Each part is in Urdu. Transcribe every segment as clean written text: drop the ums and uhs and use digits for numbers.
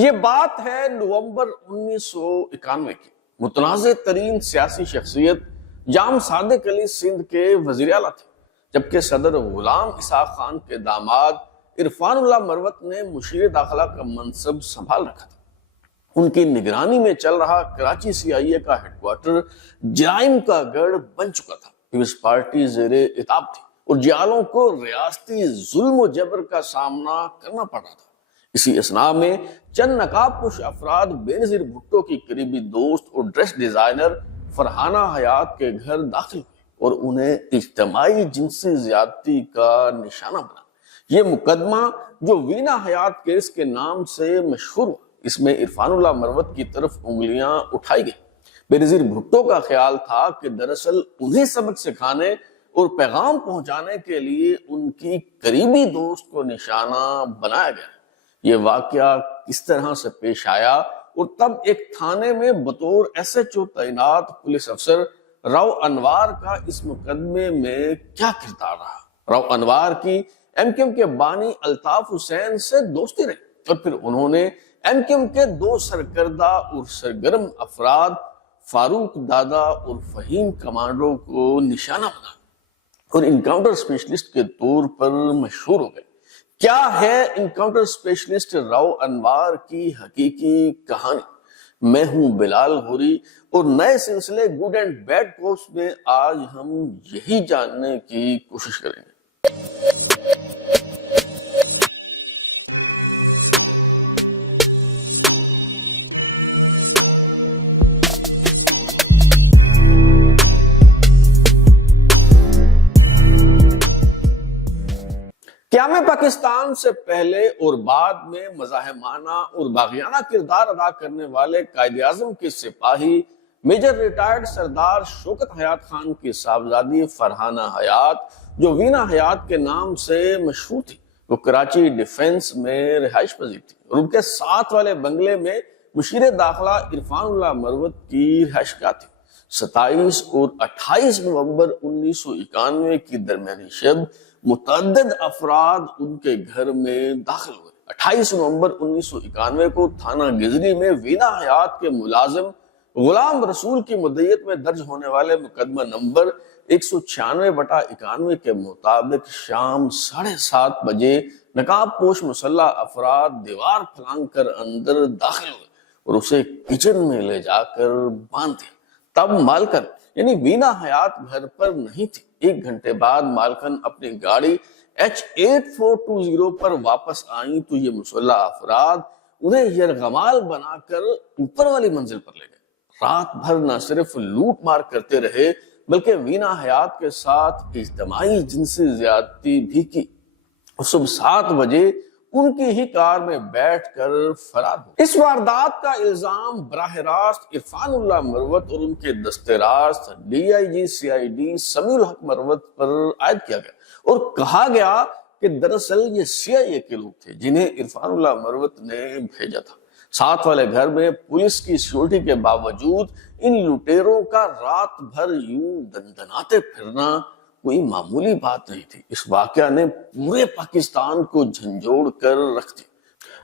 یہ بات ہے نومبر 1991 کی۔ متنازع ترین سیاسی شخصیت جام صادق علی سندھ کے وزیر اعلیٰ تھے، جبکہ صدر غلام اسحاق خان کے داماد عرفان اللہ مروت نے مشیر داخلہ کا منصب سنبھال رکھا تھا۔ ان کی نگرانی میں چل رہا کراچی سی آئی اے کا ہیڈ کوارٹر جرائم کا گڑھ بن چکا تھا۔ پیپلز پارٹی زیر اعتاب تھی اور جیالوں کو ریاستی ظلم و جبر کا سامنا کرنا پڑ رہا تھا۔ اسی اثناء میں چند نقاب پوش افراد بینظیر بھٹو کی قریبی دوست اور ڈریس ڈیزائنر فرحانہ حیات کے گھر داخل ہوئے اور انہیں اجتماعی جنسی زیادتی کا نشانہ بنا۔ یہ مقدمہ جو وینا حیات کیس کے نام سے مشہور ہوا، اس میں عرفان اللہ مروت کی طرف انگلیاں اٹھائی گئی۔ بینظیر بھٹو کا خیال تھا کہ دراصل انہیں سبق سکھانے اور پیغام پہنچانے کے لیے ان کی قریبی دوست کو نشانہ بنایا گیا۔ یہ واقعہ کس طرح سے پیش آیا اور تب ایک تھانے میں بطور ایس ایچ او تعینات پولیس افسر راؤ انوار کا اس مقدمے میں کیا کردار رہا؟ راؤ انوار کی ایم کیو ایم کے بانی الطاف حسین سے دوستی رہی اور پھر انہوں نے ایم کیو ایم کے دو سرکردہ اور سرگرم افراد فاروق دادا اور فہیم کمانڈو کو نشانہ بنا اور انکاؤنٹر اسپیشلسٹ کے طور پر مشہور ہو گئے۔ کیا ہے انکاؤنٹر اسپیشلسٹ راؤ انوار کی حقیقی کہانی؟ میں ہوں بلال غوری اور نئے سلسلے گڈ اینڈ بیڈ کوپس میں آج ہم یہی جاننے کی کوشش کریں گے۔ قیام پاکستان سے پہلے اور بعد میں مزاحمانہ اور باغیانہ کردار ادا کرنے والے قائد اعظم کے سپاہی میجر ریٹائرڈ سردار شوکت حیات خان کی صاحبزادی فرحانہ حیات، جو وینا حیات کے نام سے مشہور تھی، وہ کراچی ڈیفنس میں رہائش پذیر تھی اور ان کے ساتھ والے بنگلے میں مشیر داخلہ عرفان اللہ مروت کی رہائش گاہ تھی۔ 27 اور 28 نومبر 1991 کی درمیانی شب متعدد افراد ان کے گھر میں داخل ہوئے۔ 28 نومبر 1991 کو تھانہ گزری میں وینا حیات کے ملازم غلام رسول کی مدعیت میں درج ہونے والے مقدمہ نمبر 196/91 کے مطابق شام 7:30 بجے نقاب پوش مسلح افراد دیوار پھلانگ کر اندر داخل ہوئے اور اسے کچن میں لے جا کر باندھ دیا۔ تب مالکن یعنی وینا حیات گھر پر نہیں تھی۔ 1 گھنٹے بعد مالکن اپنی گاڑی H8420 پر واپس آئیں تو یہ مسلح افراد انہیں یرغمال بنا کر اوپر والی منزل پر لے گئے۔ رات بھر نہ صرف لوٹ مار کرتے رہے بلکہ وینا حیات کے ساتھ اجتماعی جنسی زیادتی بھی کی اور صبح 7 بجے ان کی ہی کار میں بیٹھ کر فرار ہو۔ اس واردات کا الزام براہ راست عرفان اللہ مروت اور ان کے دستہ راست DIG CID سمیع الحق مروت پر عائد کیا گیا اور کہا گیا کہ دراصل یہ CIA کے لوگ تھے جنہیں عرفان اللہ مروت نے بھیجا تھا۔ ساتھ والے گھر میں پولیس کی سیکورٹی کے باوجود ان لٹیروں کا رات بھر یوں دندناتے پھرنا کوئی معمولی بات نہیں تھی۔ اس واقعہ نے پورے پاکستان کو جھنجھوڑ کر رکھ دیا۔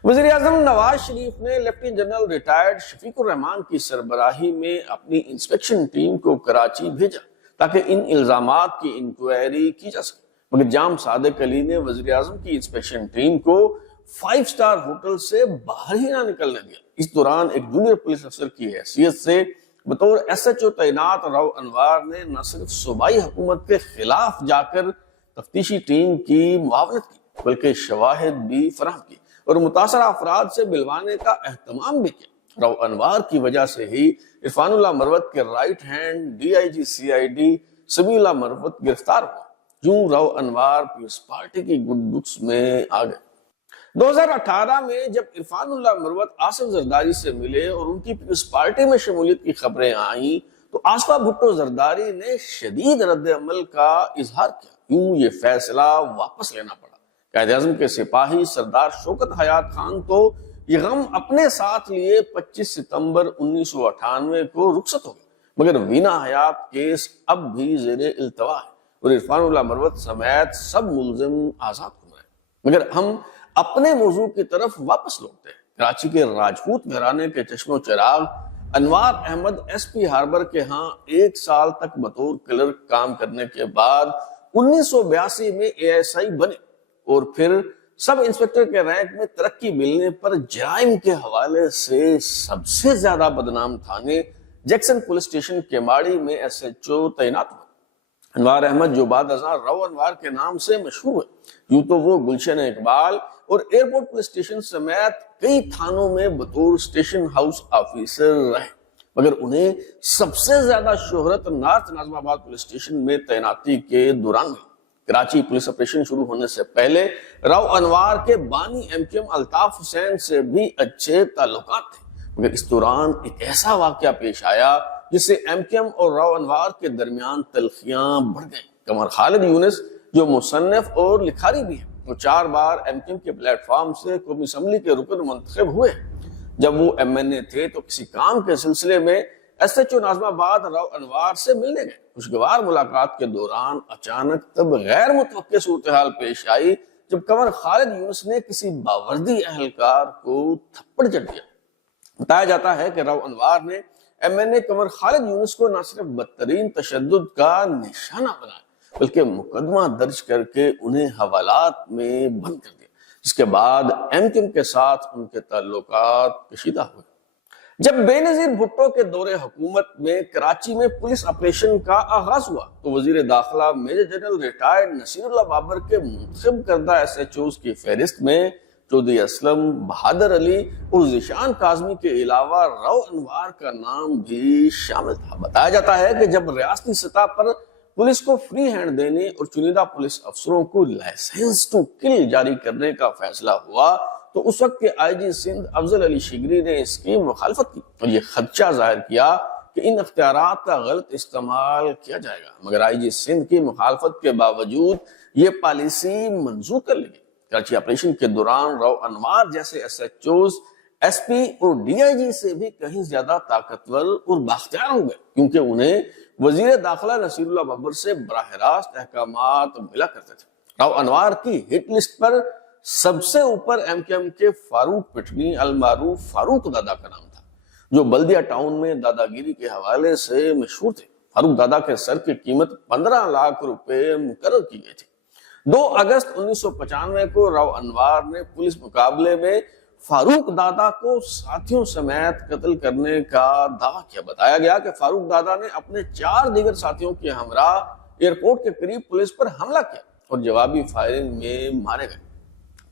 وزیر اعظم نواز شریف نے لیفٹیننٹ جنرل ریٹائرڈ شفیق الرحمان کی سربراہی میں اپنی انسپیکشن ٹیم کو کراچی بھیجا تاکہ ان الزامات کی انکوائری کی جا سکے، مگر جام صادق علی نے وزیر اعظم کی انسپیکشن ٹیم کو 5 اسٹار ہوٹل سے باہر ہی نہ نکلنے دیا۔ اس دوران ایک جونیئر پولیس افسر کی حیثیت سے بطور ایس ایچ او تعینات راؤ انوار نے نہ صرف صوبائی حکومت کے خلاف جا کر تفتیشی ٹیم کی معاونت کی بلکہ شواہد بھی فراہم کی اور متاثرہ افراد سے ملوانے کا اہتمام بھی کیا۔ راؤ انوار کی وجہ سے ہی عرفان اللہ مروت کے رائٹ ہینڈ DIG CID سمیع اللہ مروت گرفتار ہوا۔ یوں راؤ انوار پیپلز پارٹی کی گڈ بکس میں آ گئے۔ 2018 میں جب عرفان اللہ مروت آصف زرداری سے ملے اور ان کی پیپلز پارٹی میں شمولیت کی خبریں آئیں تو آصفہ بھٹو زرداری نے شدید رد عمل کا اظہار کیا۔ یوں یہ فیصلہ واپس لینا پڑا۔ قائد اعظم کے سپاہی سردار شوکت حیات خان تو یہ غم اپنے ساتھ لیے 25 ستمبر 1998 کو رخصت ہو گئے، مگر وینا حیات کیس اب بھی زیر التوا ہے اور عرفان اللہ مروت سمیت سب ملزم آزاد ہو رہے ہیں۔ مگر ہم اپنے موضوع کی طرف واپس لوٹتے ہیں۔ کراچی کے راجپوت گھرانے کے چشم و چراغ انوار احمد ایس پی ہاربر کے ہاں 1 سال تک بطور کلرک کام کرنے کے بعد 1982 میں ASI بنے اور پھر سب انسپیکٹر کے رینک میں ترقی ملنے پر جرائم کے حوالے سے سب سے زیادہ بدنام تھانے جیکسن پولیس اسٹیشن کیماڑی میں SHO تعینات ہوئے۔ انوار احمد جو بعد ازاں رو انوار کے نام سے مشہور ہوئے، یوں تو وہ گلشن اقبال اور ایئرپورٹ پولیس اسٹیشن سمیت کئی تھانوں میں بطور اسٹیشن ہاؤس آفیسر رہے، مگر انہیں سب سے زیادہ شہرت نارتھ ناظم آباد پولیس اسٹیشن میں تعیناتی کے دوران ملی۔ کراچی پولیس آپریشن شروع ہونے سے پہلے رو انوار کے بانی MKM الطاف حسین سے بھی اچھے تعلقات تھے، مگر اس دوران ایک ایسا واقعہ پیش آیا جس سے MKM اور رو انوار کے درمیان تلخیاں بڑھ گئیں۔ قمر خالد یونس جو مصنف اور لکھاری بھی ہیں، وہ 4 بار MKM کے پلیٹ فارم سے قومی اسمبلی کے رکن منتخب ہوئے۔ جب وہ MNA تھے تو کسی کام کے سلسلے میں SHO ناظم آباد رو انوار سے ملنے گئے۔ خوشگوار ملاقات کے دوران اچانک تب غیر متوقع صورتحال پیش آئی جب قمر خالد یونس نے کسی باوردی اہلکار کو تھپڑ جڑ دیا۔ بتایا جاتا ہے کہ رو انوار نے MNA قمر خالد یونس کو نہ صرف بدترین تشدد کا نشانہ بنایا بلکہ مقدمہ درج کر کے انہیں حوالات میں بند کر دیا، جس کے بعد MKM کے ساتھ ان کے تعلقات کشیدہ ہوئے۔ جب بے نظیر بھٹو کے دور حکومت میں کراچی میں پولیس آپریشن کا آغاز ہوا تو وزیر داخلہ میجر جنرل ریٹائرڈ نصیر اللہ بابر کے منتخب کردہ SHOs کی فہرست میں چودھری اسلم، بہادر علی اور ذیشان کاظمی کے علاوہ رو انوار کا نام بھی شامل تھا۔ بتایا جاتا ہے کہ جب ریاستی سطح پر پولیس کو فری ہینڈ دینے اور چنیدہ پولیس افسروں کو لائسنس ٹو کل جاری کرنے کا فیصلہ ہوا تو اس وقت کے IG سندھ افضل علی شگری نے اس کی مخالفت کی اور یہ خدشہ ظاہر کیا کہ ان اختیارات کا غلط استعمال کیا جائے گا، مگر IG سندھ کی مخالفت کے باوجود یہ پالیسی منظور کر لی گئی۔ کراچی آپریشن کے دوران رو انوار جیسے SHOs SP اور DIG سے بھی کہیں زیادہ طاقتور اور بااختیار ہو گئے، کیونکہ انہیں وزیر داخلہ نصیر اللہ بابر سے براہ راست احکامات ملا کرتے تھے۔ رو انوار کی ہٹ لسٹ پر سب سے اوپر MKM کے فاروق پٹنی المعروف فاروق دادا کا نام تھا، جو بلدیہ ٹاؤن میں دادا گیری کے حوالے سے مشہور تھے۔ فاروق دادا کے سر کی قیمت 15 لاکھ روپے مقرر کی گئی تھی۔ 2 اگست 1995 کو رو انوار نے پولیس مقابلے میں فاروق دادا کو ساتھیوں سمیت قتل کرنے کا دعویٰ کیا۔ بتایا گیا کہ فاروق دادا نے اپنے 4 دیگر ساتھیوں کے ہمراہ ایئرپورٹ کے قریب پولیس پر حملہ کیا اور جوابی فائرنگ میں مارے گئے۔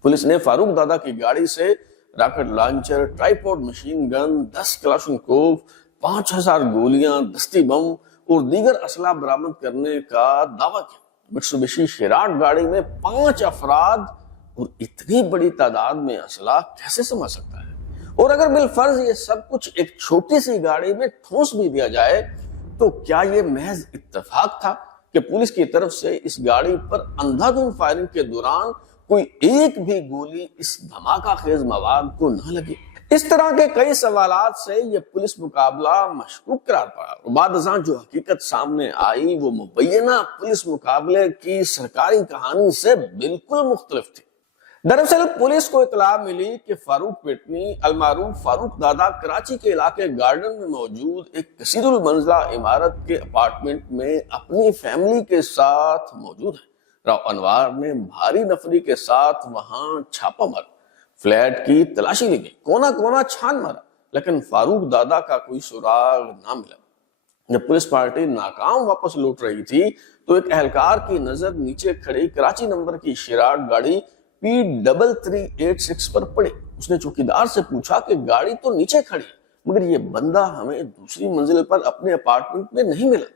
پولیس نے فاروق دادا کی گاڑی سے rocket launcher, tripod machine gun, 10 Kalashnikov, 5000 گولیاں، دستی بم اور دیگر اسلحہ برآمد کرنے کا دعویٰ کیا۔ مٹسوبشی شیراٹ گاڑی میں 5 افراد اور اتنی بڑی تعداد میں اسلحہ کیسے سنبھال سکتا ہے؟ اور اگر بالفرض یہ سب کچھ ایک چھوٹی سی گاڑی میں ٹھونس بھی دیا جائے تو کیا یہ محض اتفاق تھا کہ پولیس کی طرف سے اس گاڑی پر اندھا دھند فائرنگ کے دوران کوئی ایک بھی گولی اس دھماکہ خیز مواد کو نہ لگی؟ اس طرح کے کئی سوالات سے یہ پولیس مقابلہ مشکوک قرار پڑا اور بعد ازاں جو حقیقت سامنے آئی وہ مبینہ پولیس مقابلے کی سرکاری کہانی سے بالکل مختلف تھی۔ دراصل پولیس کو اطلاع ملی کہ فاروق پٹنی المعروف فاروق دادا کراچی کے علاقے گارڈن میں موجود ایک کثیر المنزلہ عمارت کے اپارٹمنٹ میں اپنی فیملی کے ساتھ موجود ہے۔ رو انوار نے بھاری نفری کے ساتھ وہاں چھاپا مارا، فلیٹ کی تلاشی لی گئی، کونا کونا چھان مارا، لیکن فاروق دادا کا کوئی سراغ نہ ملا۔ جب پولیس پارٹی ناکام واپس لوٹ رہی تھی تو ایک اہلکار کی نظر نیچے کھڑی کراچی نمبر کی شیراٹ گاڑی P3386 پر پڑی۔ اس نے چوکیدار سے پوچھا کہ گاڑی تو نیچے کھڑی ہے مگر یہ بندہ ہمیں دوسری منزل پر اپنے اپارٹمنٹ میں نہیں ملا،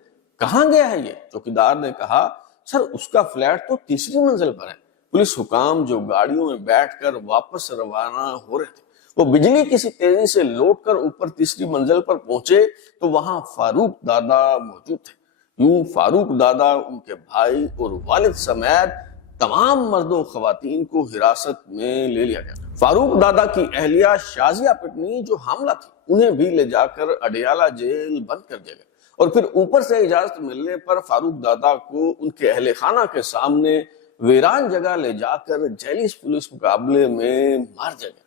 کہاں گیا ہے یہ؟ چوکیدار نے کہا سر اس کا فلیٹ تو 3ری منزل پر ہے۔ پولیس حکام جو گاڑیوں میں بیٹھ کر واپس روانہ ہو رہے تھے وہ بجلی کسی تیزی سے لوٹ کر اوپر 3ری منزل پر پہنچے تو وہاں فاروق دادا موجود تھے۔ یوں فاروق دادا، ان کے بھائی اور والد سمیت تمام مرد و خواتین کو حراست میں لے لیا گیا۔ فاروق دادا کی اہلیہ شازیہ پٹنی جو حاملہ تھی انہیں بھی لے جا کر اڈیالہ جیل بند کر دیا گیا اور پھر اوپر سے اجازت ملنے پر فاروق دادا کو ان کے اہل خانہ کے سامنے ویران جگہ لے جا کر جیلی پولیس مقابلے میں مار دیا گیا۔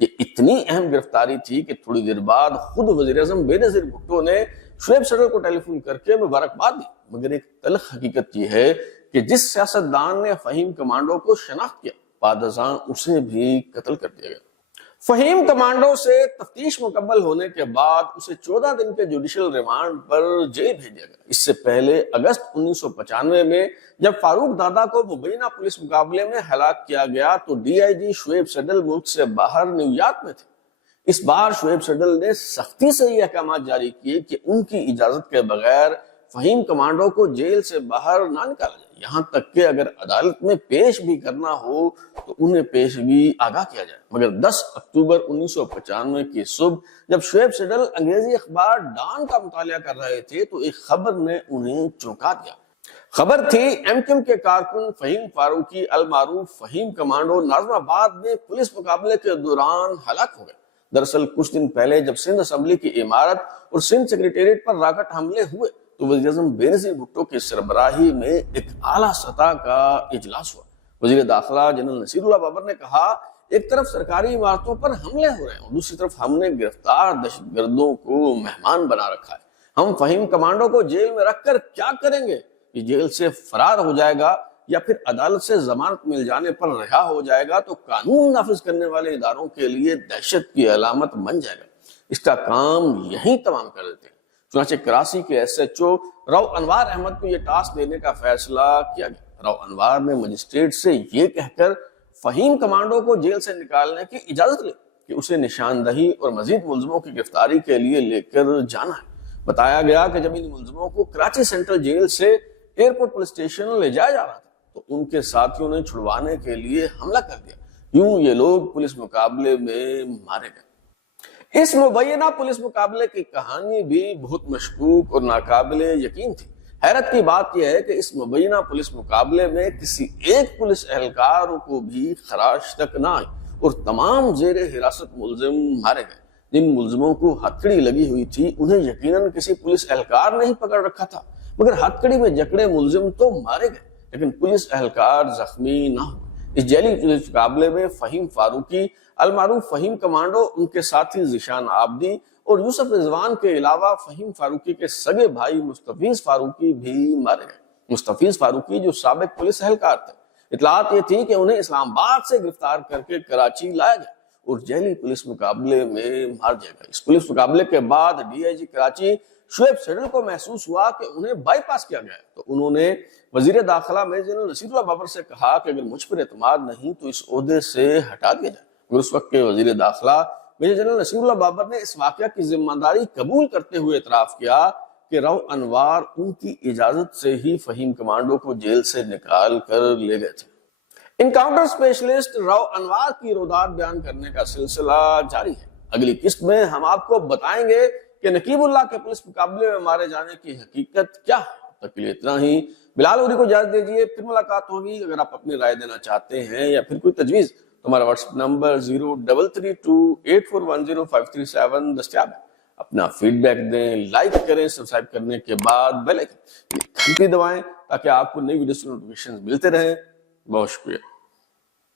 یہ اتنی اہم گرفتاری تھی کہ تھوڑی دیر بعد خود وزیر اعظم بینظیر بھٹو نے شعیب شڈل کو ٹیلی فون کر کے مبارکباد دی. مگر ایک تلخ حقیقت یہ ہے کہ جس سیاستدان نے فہیم کمانڈو کو شناخت کیا بعد ازاں اسے بھی قتل کر دیا گیا. فہیم کمانڈو سے تفتیش مکمل ہونے کے بعد اسے 14 دن کے جوڈیشل ریمانڈ پر جیل بھیج دیا گیا. اس سے پہلے اگست 1995 میں جب فاروق دادا کو مبینہ پولیس مقابلے میں ہلاک کیا گیا تو ڈی آئی جی شعیب شڈل ملک سے باہر نیو یارک میں تھے. اس بار شعیب شڈل نے سختی سے یہ احکامات جاری کیے کہ ان کی اجازت کے بغیر فہیم کمانڈو کو جیل سے باہر نہ نکالا جائے، یہاں تک کہ اگر عدالت میں پیش بھی کرنا ہو تو انہیں پیشگی آگاہ کیا جائے. مگر 10 اکتوبر 1995 کی صبح جب شعیب شڈل انگریزی اخبار ڈان کا مطالعہ کر رہے تھے تو ایک خبر نے انہیں چونکا دیا. خبر تھی ایم کیو ایم کے کارکن فہیم فاروقی المعروف فہیم کمانڈو ناظم آباد میں پولیس مقابلے کے دوران ہلاک ہو گئے. دراصل کچھ دن پہلے جب سندھ اسمبلی کی عمارت اور سندھ سیکریٹریٹ پر راکٹ حملے ہوئے تو وزیر اعظم بینظیر بھٹو کی سربراہی میں ایک اعلیٰ سطح کا اجلاس ہوا. وزیر داخلہ جنرل نصیر اللہ بابر نے کہا ایک طرف سرکاری عمارتوں پر حملے ہو رہے ہیں اور دوسری طرف ہم نے گرفتار دہشت گردوں کو مہمان بنا رکھا ہے. ہم فہیم کمانڈو کو جیل میں رکھ کر کیا کریں گے؟ یہ جیل سے فرار ہو جائے گا یا پھر عدالت سے ضمانت مل جانے پر رہا ہو جائے گا تو قانون نافذ کرنے والے اداروں کے لیے دہشت کی علامت بن جائے گا. اس کا کام یہیں تمام کر دیتے ہیں. چنانچہ کراچی کے ایس ایچ او رو انوار احمد کو یہ ٹاسک دینے کا فیصلہ کیا گیا. رو انوار نے مجسٹریٹ سے یہ کہہ کر فہیم کمانڈو کو جیل سے نکالنے کی اجازت لی کہ اسے نشاندہی اور مزید ملزموں کی گرفتاری کے لیے لے کر جانا ہے. بتایا گیا کہ جب ان ملزموں کو کراچی سینٹرل جیل سے ایئرپورٹ پولیس اسٹیشن لے جایا جا رہا تھا تو ان کے ساتھیوں نے چھڑوانے کے لیے حملہ کر دیا. یوں یہ لوگ پولیس مقابلے میں مارے گئے. اس مبینہ پولیس مقابلے کی کہانی بھی بہت مشکوک اور ناقابل یقین تھی. حیرت کی بات یہ ہے کہ اس مبینہ پولیس مقابلے میں کسی ایک پولیس اہلکار کو بھی خراش تک نہ آئی اور تمام زیر حراست ملزم مارے گئے. جن ملزموں کو ہتھکڑی لگی ہوئی تھی انہیں یقیناً کسی پولیس اہلکار نے ہی پکڑ رکھا تھا، مگر ہتھکڑی میں جکڑے ملزم تو مارے گئے لیکن پولیس اہلکار زخمی نہ ہوئے. اس جیلی پولیس مقابلے میں فہیم فاروقی المعروف فہیم کمانڈو، ان کے ساتھی ذیشان عابدی اور یوسف رضوان کے علاوہ فہیم فاروقی کے سگے بھائی مستفیض فاروقی بھی مارے گئے. مستفیض فاروقی جو سابق پولیس اہلکار تھے، اطلاعات یہ تھی کہ انہیں اسلام آباد سے گرفتار کر کے کراچی لایا گیا اور جیلی پولیس مقابلے میں مار دیا گیا. اس پولیس مقابلے کے بعد ڈی آئی جی کراچی شعیب شڈل کو محسوس ہوا کہ انہیں بائی پاس کیا گیا ہے تو انہوں نے وزیر داخلہ میں جنرل نصیر اللہ بابر سے کہا کہ اگر مجھ پر اعتماد نہیں تو اس عہدے سے ہٹا دیا جائے. اس وقت کے وزیر داخلہ میجر جنرل نصیر اللہ بابر نے اس واقعہ کی ذمہ داری قبول کرتے ہوئے اعتراف کیا کہ رو انوار ان کی اجازت سے ہی فہیم کمانڈو کو جیل سے نکال کر لے گئے تھے. انکاؤنٹر اسپیشلسٹ رو انوار کی رودات بیان کرنے کا سلسلہ جاری ہے. اگلی قسط میں ہم آپ کو بتائیں گے کہ نقیب اللہ کے پولیس مقابلے میں مارے جانے کی حقیقت کیا ہے. تک کے لیے اتنا ہی. بلال اوری کو اجازت دیجیے، پھر ملاقات ہوگی. اگر آپ اپنی رائے دینا چاہتے ہیں یا پھر کوئی تجویز تو ہمارا واٹس ایپ نمبر 033284105337 دستیاب ہے. اپنا فیڈ بیک دیں، لائک کریں، سبسکرائب کرنے کے بعد بیل آئکن گھنٹی دبائیں تاکہ آپ کو نئی ویڈیوز کی نوٹیفیکیشن ملتے رہیں. بہت شکریہ.